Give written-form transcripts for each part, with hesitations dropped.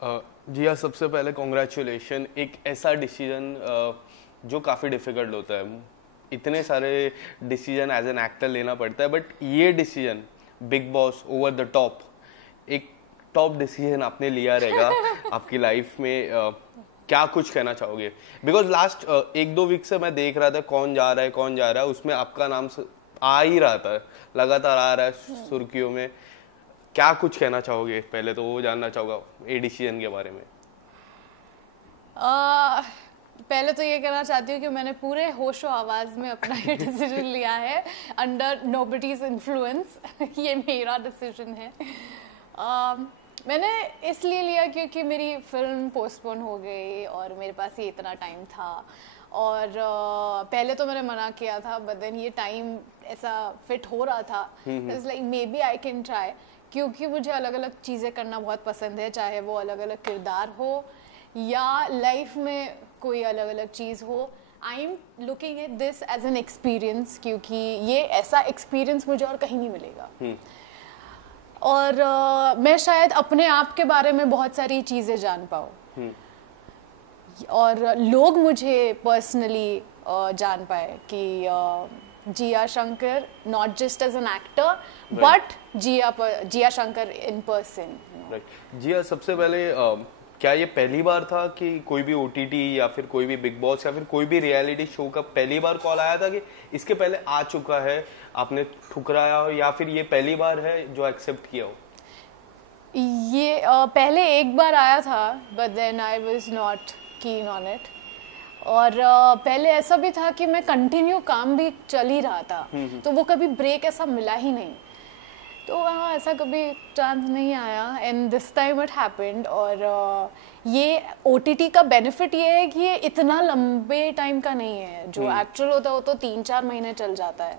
जी हाँ, सबसे पहले कॉन्ग्रेचुलेशन। एक ऐसा डिसीजन जो काफ़ी डिफ़िकल्ट होता है, इतने सारे डिसीजन एज एन एक्टर लेना पड़ता है, बट ये decision big boss over the top, एक टॉप डिसीजन आपने लिया रहेगा आपकी लाइफ में। क्या कुछ कहना चाहोगे? बिकॉज लास्ट 1-2 वीक से मैं देख रहा था कौन जा रहा है कौन जा रहा है, उसमें आपका नाम आ ही रहा था, लगातार आ रहा है सुर्खियों में। क्या कुछ कहना चाहोगे? पहले तो वो जानना चाहूँगा ए डिसीजन के बारे में। पहले तो ये कहना चाहती हूँ कि मैंने पूरे होशो आवाज में अपना ये डिसीजन लिया है, अंडर नोबडीज इन्फ्लुएंस। ये मेरा डिसीजन है। मैंने इसलिए लिया क्योंकि मेरी फिल्म पोस्टपोन हो गई और मेरे पास ये इतना टाइम था, और पहले तो मैंने मना किया था, बट देन ये टाइम ऐसा फिट हो रहा था, it's like maybe I can try, क्योंकि मुझे अलग अलग चीज़ें करना बहुत पसंद है, चाहे वो अलग अलग किरदार हो या लाइफ में कोई अलग अलग चीज़ हो। I am looking at this as an experience, क्योंकि ये ऐसा एक्सपीरियंस मुझे और कहीं नहीं मिलेगा। और मैं शायद अपने आप के बारे में बहुत सारी चीज़ें जान पाऊँ, और लोग मुझे पर्सनली जान पाए कि Jiya Shankar not just as an actor but Jiya Shankar in person. Jiya, सबसे पहले क्या ये पहली बार था कि कोई भी ओटीटी या फिर कोई भी बिग बॉस या फिर कोई भी रियलिटी शो का पहली बार कॉल आया था कि इसके पहले आ चुका है, आपने ठुकराया हो, या फिर ये पहली बार है जो एक्सेप्ट किया हो? ये पहले एक बार आया था, but then I was not keen on it. और पहले ऐसा भी था कि मैं कंटिन्यू काम भी चल ही रहा था, तो वो कभी ब्रेक ऐसा मिला ही नहीं, तो हाँ ऐसा कभी चांस नहीं आया, and this time it happened. और ये OTT का बेनिफिट ये है कि ये इतना लंबे टाइम का नहीं है, जो एक्चुअल होता है वो तो 3-4 महीने चल जाता है,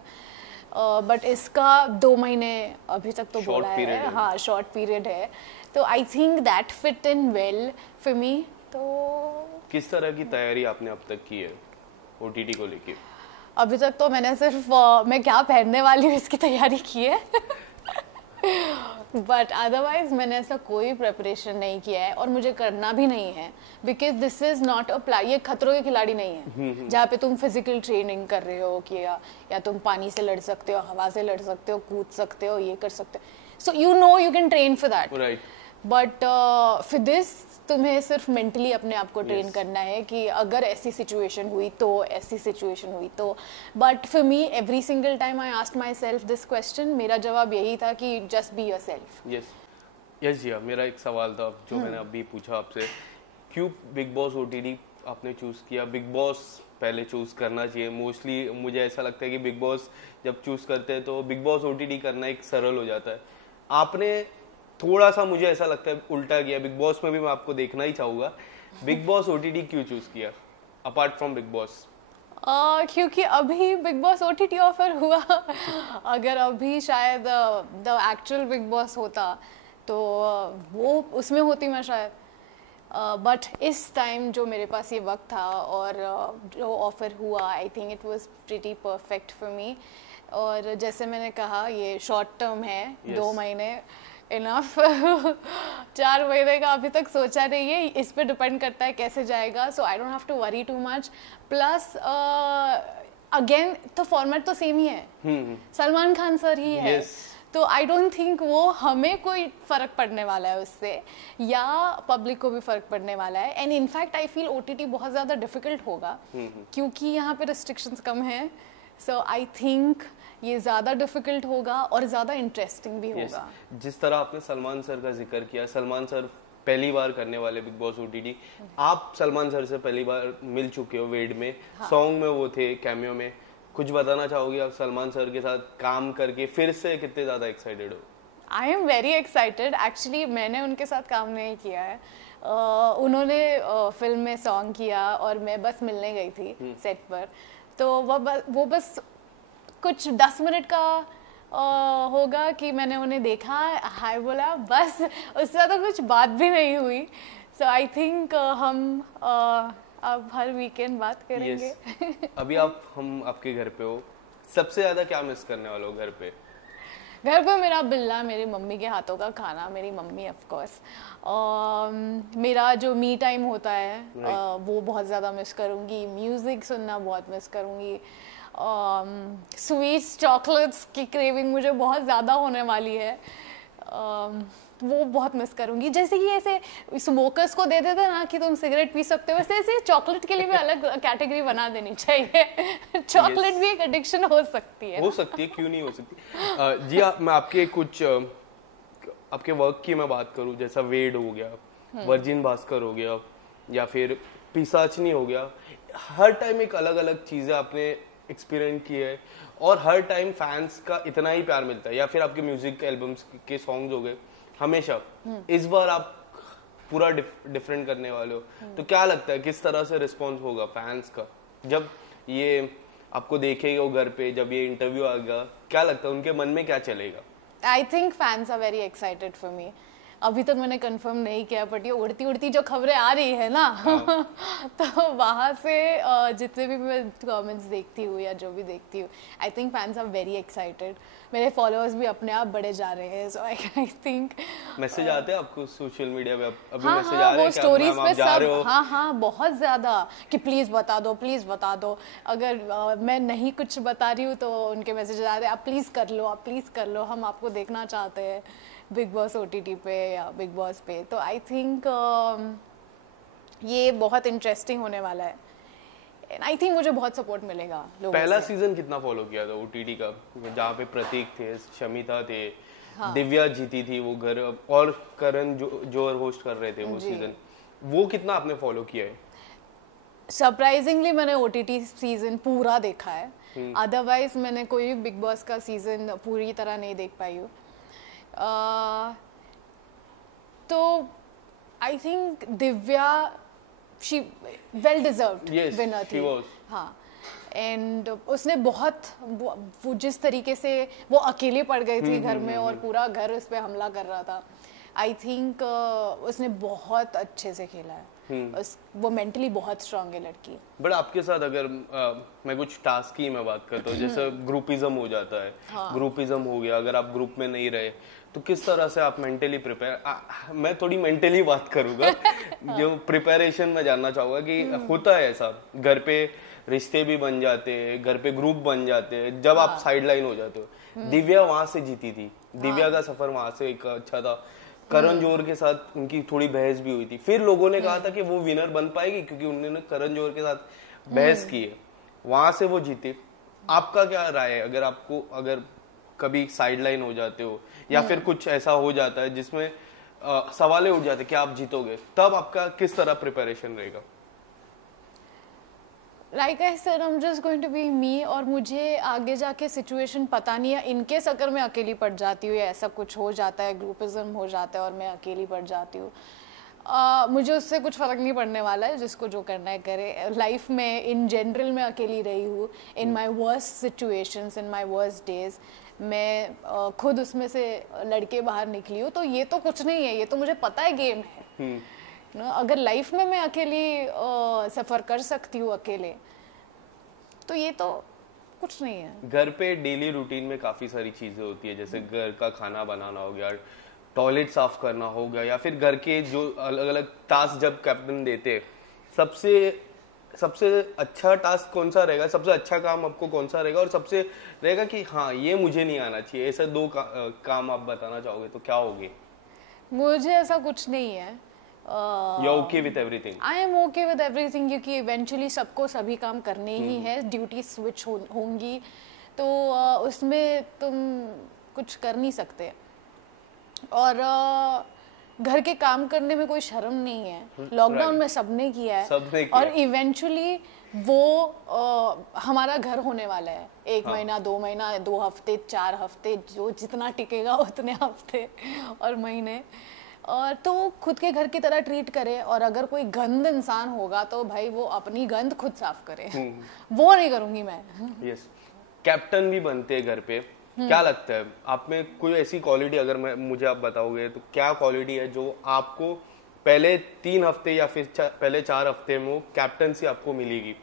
बट इसका 2 महीने अभी तक तो बोला है, हाँ शॉर्ट पीरियड है, तो I think that fit in well for me. तो किस तरह की तैयारी आपने अब तक की है OTT को लेके? अभी तक तो मैंने सिर्फ मैं क्या पहनने वाली हूँ इसकी तैयारी की है बट अदरवाइज मैंने ऐसा कोई प्रिपरेशन नहीं किया है, और मुझे करना भी नहीं है, because this is not a ये खतरों के खिलाड़ी नहीं है जहाँ पे तुम फिजिकल ट्रेनिंग कर रहे हो कि या तुम पानी से लड़ सकते हो, हवा से लड़ सकते हो, कूद सकते हो, ये कर सकते हो, so you know you can train for that, but for this तुम्हें सिर्फ मेंटली अपने आप को ट्रेन करना है कि अगर ऐसी सिचुएशन हुई तो, ऐसी सिचुएशन हुई तो। But for me every single time I asked my self this question, मेरा जवाब यही था कि जस्ट बी योरसेल्फ। यस जी, मेरा एक सवाल था जो मैंने अभी पूछा आपसे, क्यों बिग बॉस OTT आपने चूज किया? बिग बॉस पहले चूज करना चाहिए, मोस्टली मुझे ऐसा लगता है कि बिग बॉस जब चूज करते हैं तो बिग बॉस OTT करना एक सरल हो जाता है। आपने थोड़ा सा, मुझे ऐसा लगता है, उल्टा किया। बिग बॉस में भी मैं आपको देखना ही चाहूंगा, बिग बॉस OTT क्यों चूज किया अपार्ट फ्रॉम बिग बॉस? क्योंकि अभी बिग बॉस OTT ऑफर हुआ अगर अभी शायद द एक्चुअल बिग बॉस होता तो वो उसमें होती मैं शायद, बट इस टाइम जो मेरे पास ये वक्त था और जो ऑफर हुआ, I think it was pretty perfect for me. और जैसे मैंने कहा ये शॉर्ट टर्म है, 2 महीने इनफ 4 महीने का अभी तक सोचा नहीं है, इस पे डिपेंड करता है कैसे जाएगा, so I don't have to worry too much. Plus again तो फॉर्मेट तो सेम ही है, सलमान खान सर ही है, तो आई डोंट थिंक वो हमें कोई फर्क पड़ने वाला है उससे, या पब्लिक को भी फर्क पड़ने वाला है। And in fact I feel OTT बहुत ज़्यादा डिफिकल्ट होगा क्योंकि यहाँ पे रिस्ट्रिक्शंस कम हैं, सो आई थिंक ये ज़्यादा डिफिकल्ट होगा और ज़्यादा इंटरेस्टिंग भी होगा। जिस तरह आपने सलमान सर का जिक्र किया, सलमान सर पहली बार करने वाले बिग बॉस OTT, आप सलमान सर से पहली बार मिल चुके हो वेड में, सॉन्ग में वो थे, कैमियो में, कुछ बताना चाहोगे आप सलमान सर के साथ काम करके फिर से कितने ज़्यादा एक्साइटेड हो? I am very excited. Actually मैंने उनके साथ काम नहीं किया है, उन्होंने फिल्म में सॉन्ग किया और मैं बस मिलने गई थी सेट पर, तो वो बस कुछ 10 मिनट का होगा कि मैंने उन्हें देखा, हाय बोला, बस उससे ज़्यादा कुछ बात भी नहीं हुई। सो आई थिंक हम अब हर वीकेंड बात करेंगे। अभी हम आपके घर पे हो, सबसे ज़्यादा क्या मिस करने वाले हो घर पे? घर पे मेरा बिल्ला, मेरी मम्मी के हाथों का खाना, मेरी मम्मी ऑफ कोर्स, मेरा जो मी टाइम होता है वो बहुत ज़्यादा मिस करूँगी, म्यूज़िक सुनना बहुत मिस करूँगी, स्वीट्स चॉकलेट्स की क्रेविंग मुझे बहुत ज़्यादा होने वाली है, वो बहुत मिस करूँगी। जैसे कि ऐसे स्मोकर्स को दे देते ना कि तुम सिगरेट पी सकते हो, वैसे ऐसे चॉकलेट के लिए भी अलग कैटेगरी बना देनी चाहिए। चॉकलेट भी एक एडिक्शन हो सकती है, क्यों नहीं हो सकती। जी मैं आपके कुछ आपके वर्क की मैं बात करूँ, जैसा वेड हो गया, वर्जिन भास्कर हो गया, या फिर पिसाचनी हो गया, हर टाइम एक अलग अलग चीजें आपने एक्सपीरियंस की है और हर टाइम फैंस का इतना ही प्यार मिलता है। या फिर आपके म्यूजिक एल्बम्स के सॉन्ग्स हो गए, हमेशा इस बार आप पूरा डिफरेंट करने वाले हो, तो क्या लगता है किस तरह से रिस्पॉन्स होगा फैंस का जब ये आपको देखेगा वो घर पे, जब ये इंटरव्यू आएगा, क्या लगता है उनके मन में क्या चलेगा? I think fans are very excited for me. अभी तक मैंने कंफर्म नहीं किया, बट ये उड़ती उड़ती जो खबरें आ रही है ना तो वहाँ से जितने भी मैं कमेंट्स देखती हूँ या जो भी देखती हूँ, I think fans are very excited. मेरे फॉलोअर्स भी अपने आप बढ़े जा रहे हैं, सो आई थिंक मैसेज आते हैं आपको सोशल मीडिया पे? अभी हाँ, मैसेज आ रहे हैं स्टोरीज पे सब, हाँ बहुत ज्यादा कि प्लीज बता दो, प्लीज बता दो। अगर मैं नहीं कुछ बता रही हूँ तो उनके मैसेज आ रहे हैं, आप प्लीज कर लो, आप प्लीज कर लो, हम आपको देखना चाहते हैं बिग बॉस OTT पे या बिग बॉस पे। तो आई थिंक ये बहुत इंटरेस्टिंग होने वाला है। आई थिंक मुझे बहुत सपोर्ट मिलेगा लोगों से। पहला सीजन कितना फॉलो किया था OTT का, जहाँ पे प्रतीक थे, शमिता थे, हाँ। दिव्या जीती थी वो घर, और करण जो होस्ट कर रहे थे वो सीजन, वो कितना आपने फॉलो किया है? सरप्राइजिंगली मैंने OTT सीजन पूरा देखा है, अदरवाइज मैंने कोई बिग बॉस का सीजन पूरी तरह नहीं देख पाई हूँ। तो I think Divya she well deserved winner थी, हाँ। एंड उसने बहुत वो जिस तरीके से वो अकेले पड़ गई थी घर में और पूरा घर उस पर हमला कर रहा था, आई थिंक उसने बहुत अच्छे से खेला है। वो मेंटली बहुत स्ट्रांग है लड़की। बट आपके साथ अगर मैं कुछ टास्क की मैं बात करता हूँ, जैसे ग्रुपिज्म हो जाता है, हाँ। ग्रुपिज्म हो गया, अगर आप ग्रुप में नहीं रहे तो किस तरह से आप मेंटली प्रिपेयर, मैं थोड़ी मेंटली बात करूंगा जो प्रिपरेशन में जानना चाहूंगा कि होता है ऐसा, घर पे रिश्ते भी बन जाते हैं, घर पे ग्रुप बन जाते हैं जब आप साइडलाइन हो जाते हो। दिव्या वहां से जीती थी, दिव्या का सफर वहां से एक अच्छा था। करण जौहर के साथ उनकी थोड़ी बहस भी हुई थी, फिर लोगों ने कहा था कि वो विनर बन पाएगी क्योंकि उन्होंने करण जौहर के साथ बहस की है, वहां से वो जीते। आपका क्या राय है, अगर आपको अगर कभी साइडलाइन हो जाते हो या फिर कुछ ऐसा हो जाता है जिसमें सवालें उठ जाते कि आप जीतोगे, तब आपका किस तरह प्रिपरेशन रहेगा? Like I said, I'm just going to be me, और मुझे आगे जाके सिचुएशन पता नहीं है, इनकेस अगर मैं अकेली पड़ जाती हूँ या ऐसा कुछ हो जाता है, ग्रुपिज्म हो जाता है और मैं अकेली पड़ जाती हूँ, मुझे उससे कुछ फ़र्क नहीं पड़ने वाला है, जिसको जो करना है करे। लाइफ में इन जनरल मैं अकेली रही हूँ, in my worst situations, in my worst days, मैं खुद उसमें से लड़के बाहर निकली हूँ, तो ये तो कुछ नहीं है, ये तो मुझे पता है गेम है। अगर लाइफ में मैं अकेली सफ़र कर सकती हूँ अकेले, तो ये तो कुछ नहीं है। घर पे डेली रूटीन में काफ़ी सारी चीज़ें होती है, जैसे घर का खाना बनाना हो गया, टॉयलेट साफ करना हो गया, या फिर घर के जो अलग अलग टास्क जब कैप्टन देते, सबसे अच्छा टास्क कौन सा रहेगा, सबसे अच्छा काम आपको कौन सा रहेगा, और सबसे रहेगा कि हाँ ये मुझे नहीं आना चाहिए, ऐसे दो काम आप बताना चाहोगे तो क्या होगे? मुझे ऐसा कुछ नहीं है। You're okay with everything? I am okay with everything, क्योंकि इवेंचुअली सबको सभी काम करने ही है, ड्यूटी स्विच होंगी, तो उसमें तुम कुछ कर नहीं सकते। और घर के काम करने में कोई शर्म नहीं है, लॉकडाउन में सबने किया है, और इवेंचुअली वो हमारा घर होने वाला है, 1 महीना 2 महीना 2 हफ्ते 4 हफ्ते, जो जितना टिकेगा उतने हफ्ते और महीने, और तो खुद के घर की तरह ट्रीट करे। और अगर कोई गंद इंसान होगा तो भाई वो अपनी गंद खुद साफ करे, वो नहीं करूंगी मैं। यस, कैप्टन भी बनते हैं घर पे, क्या लगता है आप में कोई ऐसी क्वालिटी, अगर मुझे आप बताओगे तो क्या क्वालिटी है जो आपको पहले 3 हफ्ते या फिर पहले 4 हफ्ते में वो कैप्टन से आपको मिलेगी?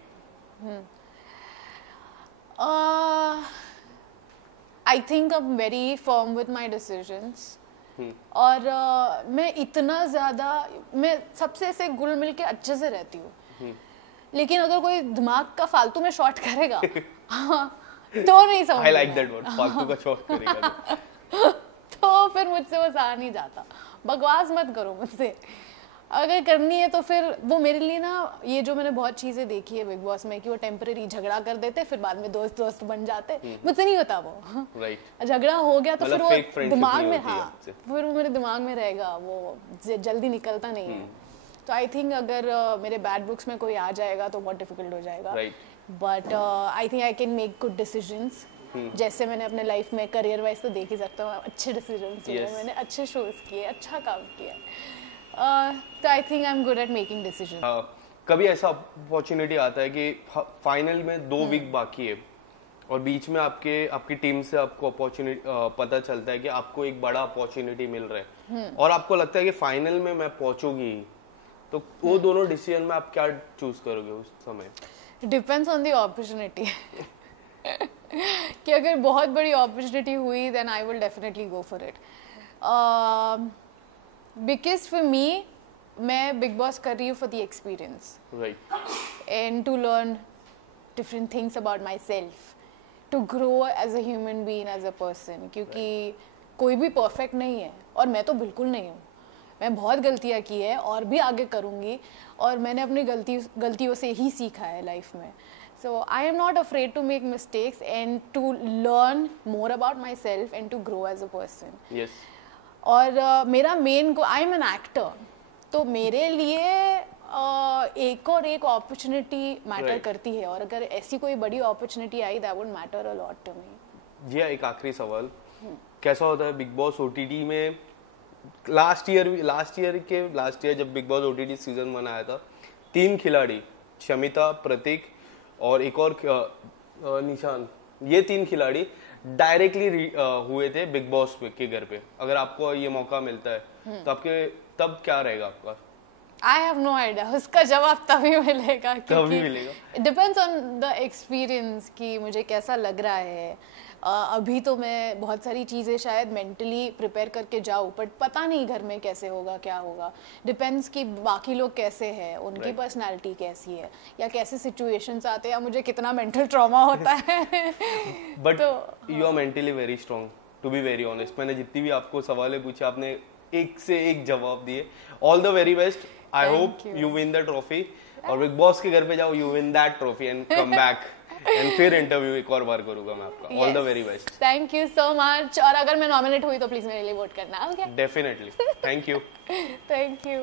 I think I am very firm with my decisions, और मैं इतना ज़्यादा, मैं सबसे ऐसे घुल मिल के अच्छे से रहती हूँ, लेकिन अगर कोई दिमाग का फालतू में शॉर्ट करेगा तो नहीं समझ, आई लाइक दैट वर्ड, फालतू का शॉर्ट करेगा तो फिर मुझसे वो सहा नहीं जाता। बकवास मत करो मुझसे, अगर करनी है तो फिर वो मेरे लिए ना, ये जो मैंने बहुत चीज़ें देखी है बिग बॉस में कि वो टेम्परेरी झगड़ा कर देते फिर बाद में दोस्त दोस्त बन जाते, मुझसे नहीं होता वो। राइट, झगड़ा हो गया तो फिर वो दिमाग में, हाँ है। फिर वो मेरे दिमाग में रहेगा, वो जल्दी निकलता नहीं है। तो आई थिंक अगर मेरे बैड बुक्स में कोई आ जाएगा तो बहुत डिफिकल्ट हो जाएगा, but I think I can make good decisions. जैसे मैंने अपने लाइफ में करियर वाइज तो देख ही सकता हूँ, अच्छे डिसीजंस लिए, मैंने अच्छे शोज किए, अच्छा काम किया, तो I think I am good at making decision. कभी ऐसा अपॉर्चुनिटी आता है कि फाइनल में 2 वीक बाकी है और बीच में आपकी टीम से आपको अपॉर्चुनिटी पता चलता है कि आपको एक बड़ा अपॉर्चुनिटी मिल रहा है और आपको लगता है कि फाइनल में मैं पहुंचूंगी, तो वो दोनों डिसीजन में आप क्या चूज करोगे उस समय? डिपेंड्स ऑन द अपॉर्चुनिटी कि अगर बहुत बड़ी अपॉर्चुनिटी हुई then I will definitely go for it, because for me, मैं बिग बॉस कर रही हूँ for the experience, right, and to learn different things about myself, to grow as a human being, as a person, क्योंकि कोई भी perfect नहीं है और मैं तो बिल्कुल नहीं हूँ। मैं बहुत गलतियाँ की है और भी आगे करूँगी, और मैंने अपनी गलतियों से ही सीखा है लाइफ में। So I am not afraid to make mistakes and to learn more about myself and to grow as a person. और मेरा मेन को, आई एम एन एक्टर, तो मेरे लिए एक और एक अपॉर्चुनिटी मैटर करती है, और अगर ऐसी कोई बड़ी अपॉर्चुनिटी आई that would matter a lot to me. जी, एक आखिरी सवाल, कैसा होता है बिग बॉस ओटीटी में? लास्ट ईयर जब बिग बॉस ओटीटी सीजन 1 आया था, 3 खिलाड़ी, शमिता, प्रतीक और एक और निशान, ये 3 खिलाड़ी डायरेक्टली हुए थे बिग बॉस के घर पे। अगर आपको ये मौका मिलता है तो आपके तब क्या रहेगा आपका? आई हैव नो आइडिया, उसका जवाब तभी मिलेगा, तभी मिलेगा, डिपेंड्स ऑन द एक्सपीरियंस कि मुझे कैसा लग रहा है। अभी तो मैं बहुत सारी चीज़ें शायद मेंटली प्रिपेयर करके जाऊँ, बट पता नहीं घर में कैसे होगा, क्या होगा, डिपेंड्स कि बाकी लोग कैसे हैं, उनकी पर्सनालिटी कैसी है, या कैसे सिचुएशंस आते हैं, या मुझे कितना मेंटल ट्रॉमा होता है but you are mentally very strong, to be very honest. मैंने जितनी भी आपको सवालें पूछे, आपने एक से एक जवाब दिए। All the very best, I hope you win the trophy, और बिग बॉस के घर पे जाओ, you win that trophy and come back and फिर इंटरव्यू एक और बार करूंगा मैं आपका। All the very best, thank you so much, और अगर मैं नॉमिनेट हुई तो प्लीज मेरे लिए वोट करना, okay? Definitely, thank you. Thank you.